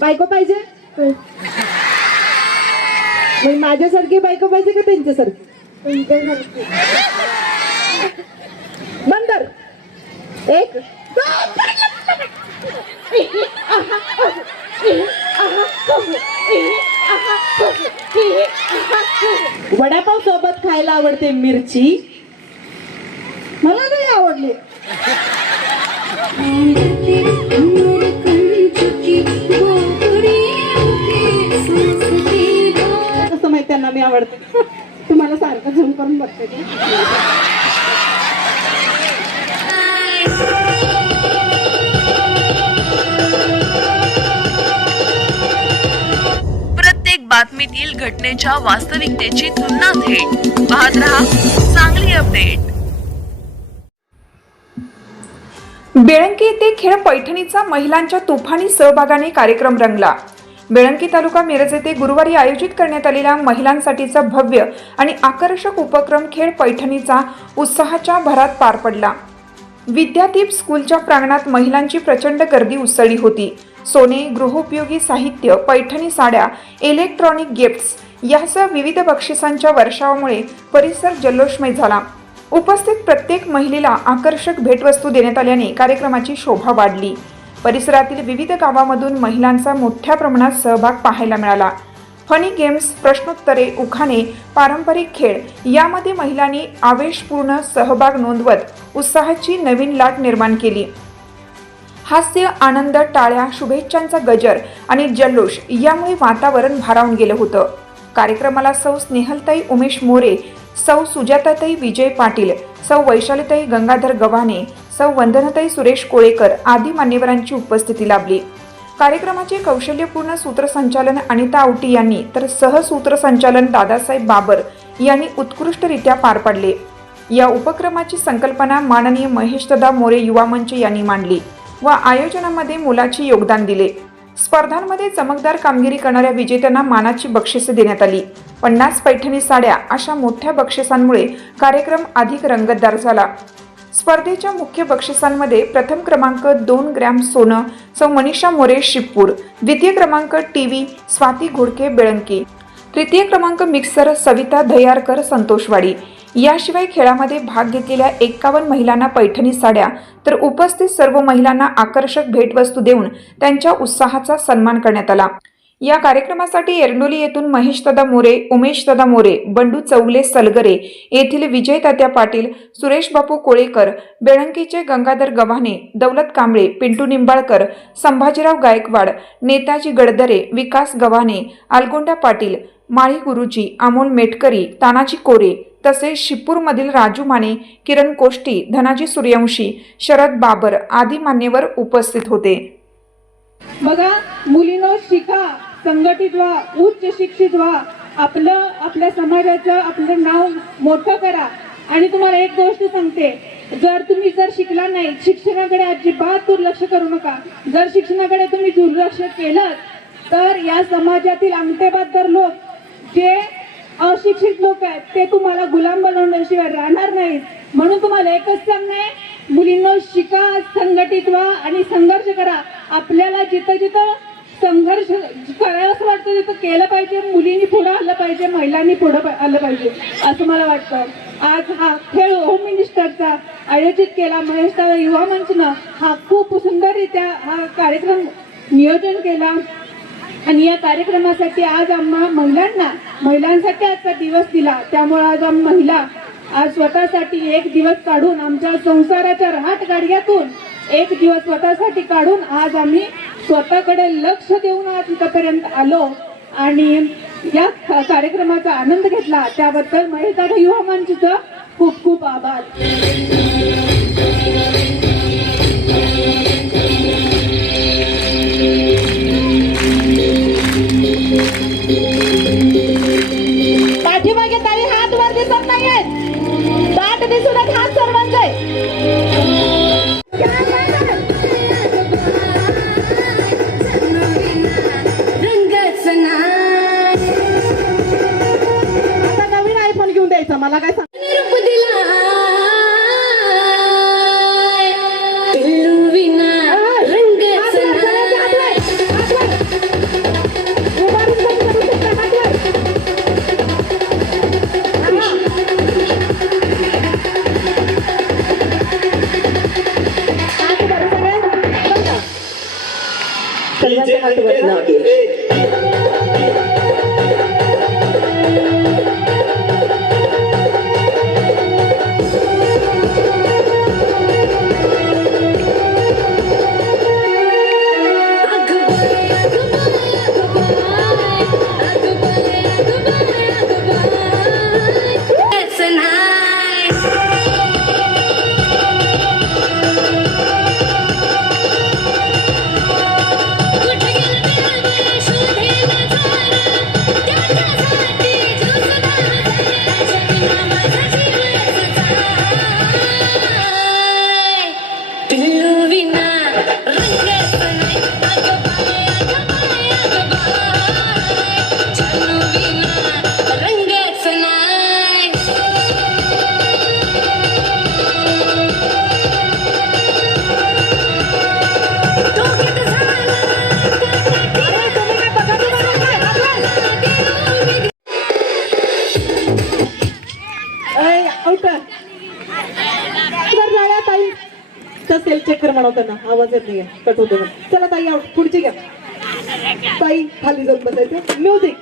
बायको पाहिजे? माझ्यासारखी बायको पाहिजे का त्यांच्यासारखी? बंदर. एक. वडापाव सोबत खायला आवडते मिरची. मला नाही आवडली. असं माहिती त्यांना मी आवडते. तुम्हाला सारखं झूम करून बघते ते. प्रत्येक बातमीतील घटनेच्या वास्तविकतेची तुलना थेट. पाहत रहा चांगली अपडेट. बेळंकी येथे खेळ पैठणीचा महिलांच्या तुफानी सहभागाने कार्यक्रम रंगला. बेळंकी तालुका मिरज येथे गुरुवारी आयोजित करण्यात आलेला महिलांसाठीचा भव्य आणि आकर्षक उपक्रम खेळ पैठणीचा उत्साहाच्या भरात पार पडला. विद्यादीप स्कूलच्या प्रांगणात महिलांची प्रचंड गर्दी उसळली होती. सोने गृहोपयोगी साहित्य पैठणी साड्या इलेक्ट्रॉनिक गिफ्ट्स यासह विविध बक्षिसांच्या वर्षावामुळे परिसर जल्लोषमय झाला. उपस्थित प्रत्येक महिलेला आकर्षक भेटवस्तू देण्यात आल्याने कार्यक्रमाची शोभा वाढली. परिसरातील विविध गावामधून महिलांचा मोठ्या प्रमाणात सहभाग पाहायला मिळाला. फनी गेम्स प्रश्नोत्तरे उखाणे पारंपरिक खेळ यामध्ये महिलांनी आवेशपूर्ण सहभाग नोंदवत उत्साहाची नवीन लाट निर्माण केली. हास्य आनंद टाळ्या शुभेच्छांचा गजर आणि जल्लोष यामुळे वातावरण भारावून गेलं होतं. कार्यक्रमाला सौ स्नेहलताई उमेश मोरे सौ सुजाताताई विजय पाटील सौ वैशालीताई गंगाधर गव्हाणे सौ वंदनताई सुरेश कोळेकर आदी मान्यवरांची उपस्थिती लाभली. कार्यक्रमाचे कौशल्यपूर्ण सूत्रसंचालन अनिता आवटी यांनी तर सहसूत्रसंचालन दादासाहेब बाबर यांनी उत्कृष्टरित्या पार पाडले. या उपक्रमाची संकल्पना माननीय महेशदादा मोरे युवा मंच यांनी मांडली व आयोजनामध्ये मोलाचे योगदान दिले. स्पर्धांमध्ये चमकदार कामगिरी करणाऱ्या विजेत्यांना मानाची बक्षिसे देण्यात आली. पन्नास पैठणी साड्या अशा मोठ्या बक्षिसांमुळे कार्यक्रम अधिक रंगतदार झाला. स्पर्धेच्या मुख्य बक्षिसांमध्ये प्रथम क्रमांक दोन ग्रॅम सोनं सौ मनीषा मोरे शिपूर द्वितीय क्रमांक टी व्ही स्वाती घोडके बेळंकी तृतीय क्रमांक मिक्सर सविता दयारकर संतोषवाडी. याशिवाय खेळामध्ये भाग घेतलेल्या एक्कावन्न महिलांना पैठणी साड्या तर उपस्थित सर्व महिलांना आकर्षक भेटवस्तू देऊन त्यांच्या उत्साहाचा सन्मान करण्यात आला. या कार्यक्रमासाठी एरंडोली येथून महेशदादा मोरे उमेशदादा मोरे बंडू चौगले सलगरे येथील विजय तात्या पाटील सुरेश बापू कोळेकर बेळंकीचे गंगाधर गव्हाणे दौलत कांबळे पिंटू निंबाळकर संभाजीराव गायकवाड नेताजी गडदरे विकास गव्हाणे आलगोंडा पाटील माळी गुरुजी अमोल मेटकरी तानाजी कोरे तसेच शिपूरमधील राजू माने किरण कोष्टी धनाजी सूर्यवंशी शरद बाबर आदी मान्यवर उपस्थित होते. बघा मुलीनो शिका. संघटित व्हा उच्च शिक्षित व्हा. आपलं आपल्या समाजाचं आपलं नाव मोठं करा. आणि तुम्हाला एक गोष्ट सांगते जर तुम्ही जर शिकला नाही शिक्षणाकडे अजिबात दुर्लक्ष करू नका. जर शिक्षणाकडे तुम्ही दुर्लक्ष केलं तर या समाजातील अंगठेबहादर लोक जे अशिक्षित लोक आहेत ते तुम्हाला गुलाम बनवण्याशिवाय राहणार नाहीत. म्हणून तुम्हाला एकच सांगणे मुलींना शिका संघटित व्हा आणि संघर्ष करा. आपल्याला जिथं जिथं संघर्ष करायलाच वाटतं तिथं केलं पाहिजे मुलींनी पुढं आलं पाहिजे महिलांनी पुढं आलं पाहिजे असं मला वाटतं. आज हा खेळ होम मिनिस्टरचा आयोजित केला. महेश युवा मंचनं हा खूप सुंदररित्या हा कार्यक्रम नियोजन केला. आणि या कार्यक्रमासाठी आज आम्हा महिलांना महिलांसाठी आजचा दिवस दिला. त्यामुळे आज आम्ही महिला आज स्वतःसाठी एक दिवस काढून आमच्या संसाराच्या रहाट गाडग्यातून एक दिवस स्वतःसाठी काढून आज आम्ही स्वतःकडे लक्ष देऊन आज इथपर्यंत आलो आणि या कार्यक्रमाचा आनंद घेतला. त्याबद्दल महेशदादा युवा मंचचं खूप खूप आभार. आवाज येत नाही कट होतो. चला ताई आउट पुढची घ्या. ताई खाली जाऊन बसायचं म्युझिक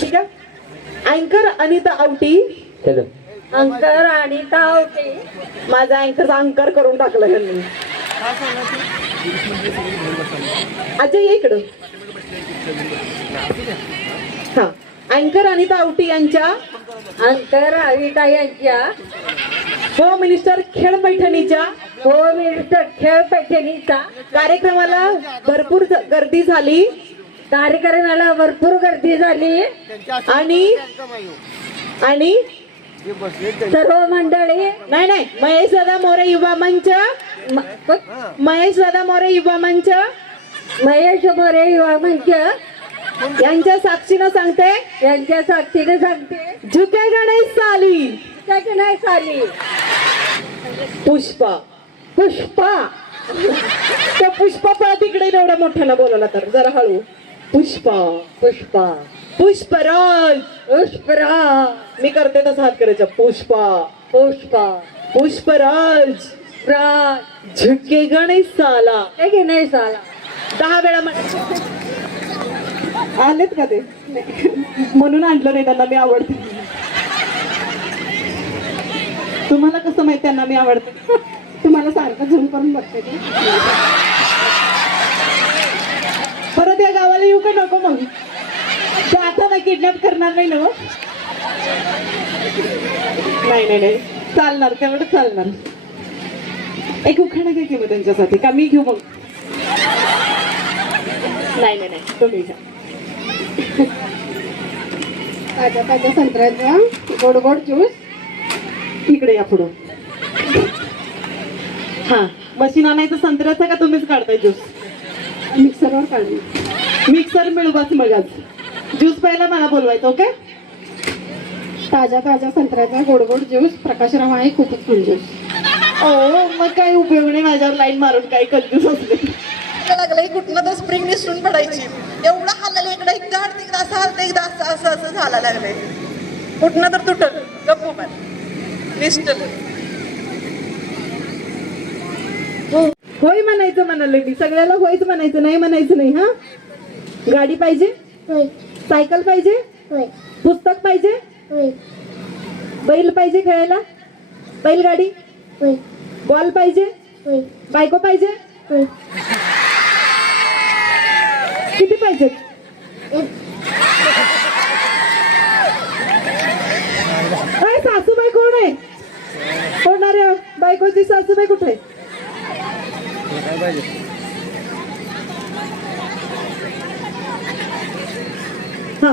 ठीक आहे? अँकर अनिता आवटी अंकर आणि तावटे माझा अँकर अंकर करून टाकलं त्यांनी अजय ये इकडं. हा अँकर अनिता आवटी यांच्या अंतर अविता यांच्या होम मिनिस्टर खेळ पैठणीच्या होम मिनिस्टर खेळ पैठणीचा कार्यक्रमाला भरपूर ज- गर्दी झाली. कार्यक्रमाला भरपूर गर्दी झाली. आणि आणि सर्व मंडळी नाही नाही महेश दादा मोरे युवा मंच म- महेश दादा मोरे युवा मंच महेश मोरे युवा मंच यांच्या साक्षीनं सांगते. यांच्या साक्षीने सांगते. झुके गणेश साली? नाही साली? पुष्पा. पुष्पा. त्या पुष्पा पळा तिकडे एवढा मोठ्याला बोलवला तर जरा हळू. पुष्पा पुष्पा. पुष्पराज पुष्परा मी करते तसं हात करायचा. पुष्पा पुष्पा. पुष्पराज राज. झुके गणेश साला? हे नाही साला? दहा वेळा म्हण- आलेत का ते? म्हणून आणलं नाही त्यांना मी आवडते. तुम्हाला कसं माहीत त्यांना मी आवडते? तुम्हाला सारखं झूम करून बघते ते. परत या गावाला येऊ का नको मग? ते आता ना किडनॅप करणार नाही ना हो? नाही नाही नाही. चालणार तेवढं चालणार. एक उखाणा घ्या की मग त्यांच्यासाठी का मी घेऊ मग? नाही नाही नाही. तुम्ही घ्या. ताज्या ताज्या संत्र्याचा गोड गोड ज्यूस इकडे या पुढं. हा मशीन आणायचं संत्र्याचा का तुम्हीच काढताय ज्यूस मिक्सरवर काढली. मिक्सर मिळू बस मग आज. ज्यूस प्यायला मला बोलवायचं ओके ताज्या ताज्या संत्र्याचा गोड गोड ज्यूस प्रकाशराव आहे खूपच ज्यूस ओ मग काही उपयोग नाही माझ्यावर लाईन मारून काही कंजूस असले. लागलंय कुठनं तर स्प्रिंग निसरून पडायची. एवढं हल्लं इकडे एक गाड तिकडं असं हलतं एकदा असं असं असं झाला लागलंय. कुठनं तर तुटल. गप्प मोबाईल निसटल होय म्हणायचं म्हणाले मी. सगळ्याला होयच म्हणायचं नाही म्हणायचं नाही हा? गाडी पाहिजे? सायकल पाहिजे? पुस्तक पाहिजे? बैल पाहिजे खेळायला? बैलगाडी? बॉल पाहिजे? बायको पाहिजे? किती पाहिजेत? काय सासूबाई कोण आहे? आहे बायकोची सासूबाई कुठे आहे? हा.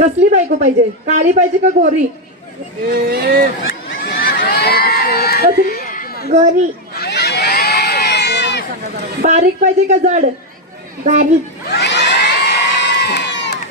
कसली बायको पाहिजे? काळी पाहिजे का गोरी? कसली? गोरी. बारीक पाहिजे का जाड? बारीक.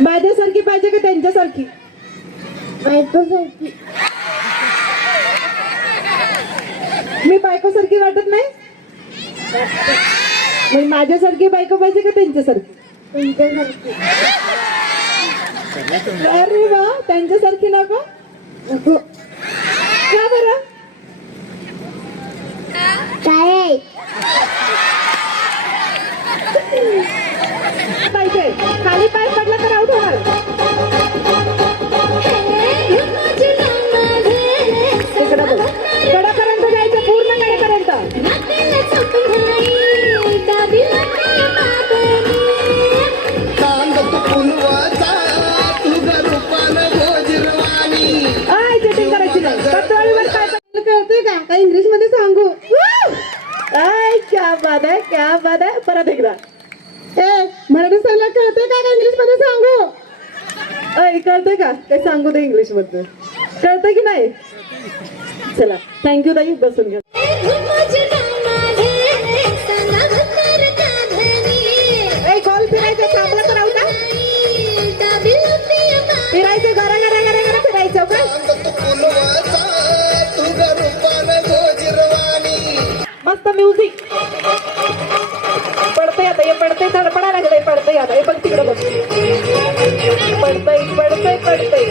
माझ्यासारखी पाहिजे का त्यांच्यासारखी? बायकोसारखी. मी बायकोसारखी वाटत नाही? माझ्यासारखी बायको पाहिजे का त्यांच्यासारखी? त्यांच्यासारखी. अरे वा त्यांच्यासारखी नको नको. का बरं? काय एकदा ए मराठी सरला कळते का इंग्लिशमध्ये सांगू? कळते का? काय सांगू दे इंग्लिशमध्ये कळते की नाही? चला थँक्यू ताई बसून घ्या. कॉल का घरा घरा मस्त म्युझिक படுப்பை படுப்பை படுப்பை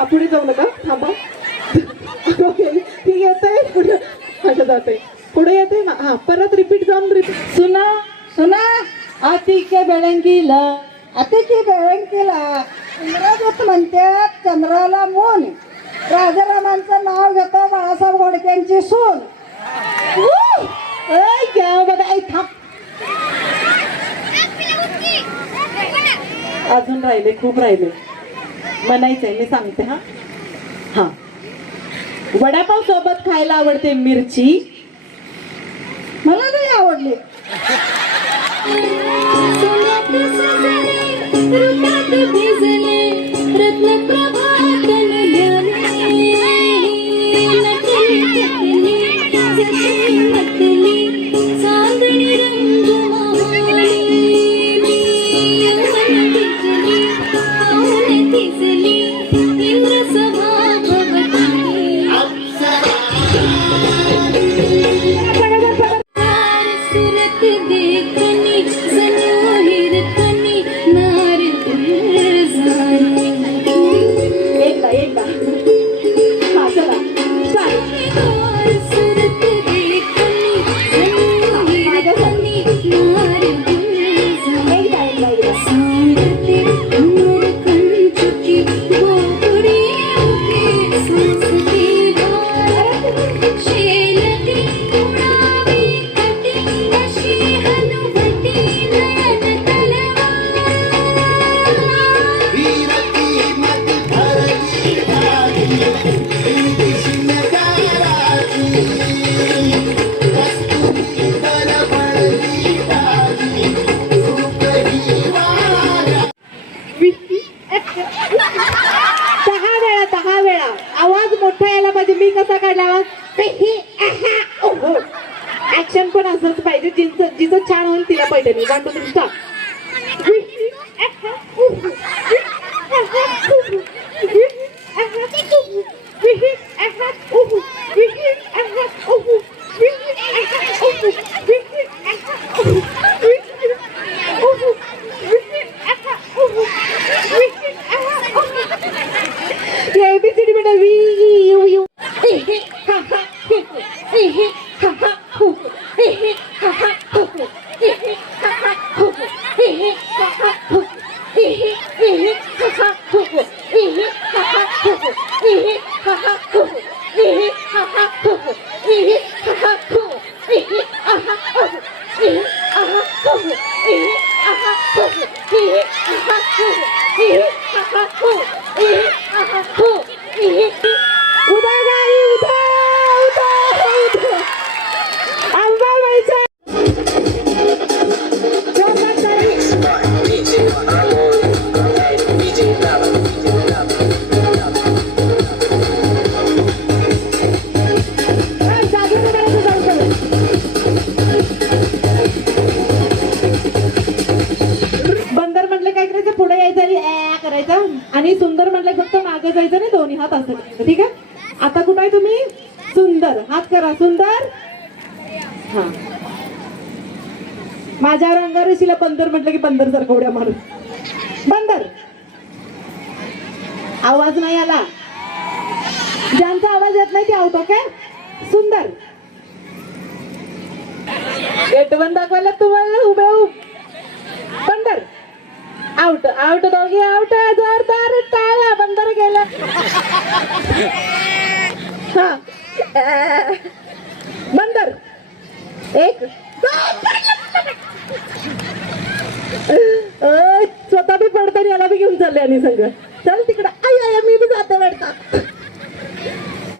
थांबा पुढे जाऊ नका. थांबा. ओके. ती येत. आहे पुढे जात. आहे पुढे येते हा परत रिपीट जाऊन रिपीट सुना सुना. आतिक्य बेळंगीला. अतिके बेळंगीला. इंद्रदूत म्हणतात चंद्राला मोन. राजारामांचं नाव घेतो बाळासाहेब गोडक्यांची सून. बघा अजून राहिले खूप राहिले. बनायचं आहे मी सांगते हां. हां. वडापाव सोबत खायला आवडते मिरची. मला नाही आवडली. रत्न प्रभात she पण असंच पाहिजे जिचं जिचं छान होईल तिला Paithani one two three A B C D बेटा वी बंदर म्हटलं की बंदर सारखा उड्या मारू बंदर. आवाज नाही आला. ज्यांचा आवाज येत नाही ते आवतो काय सुंदर. गेट दाखवायला तुम्हाला उभे बंदर. आउट आउट दोघे आउट जोरदार टाळ्या बंदर गेला. हा. बंदर. एक. स्वतः बी पडताना याला बी घेऊन चालले आणि सगळं. चल तिकडं. आई आय मी बी जाते वाटतं.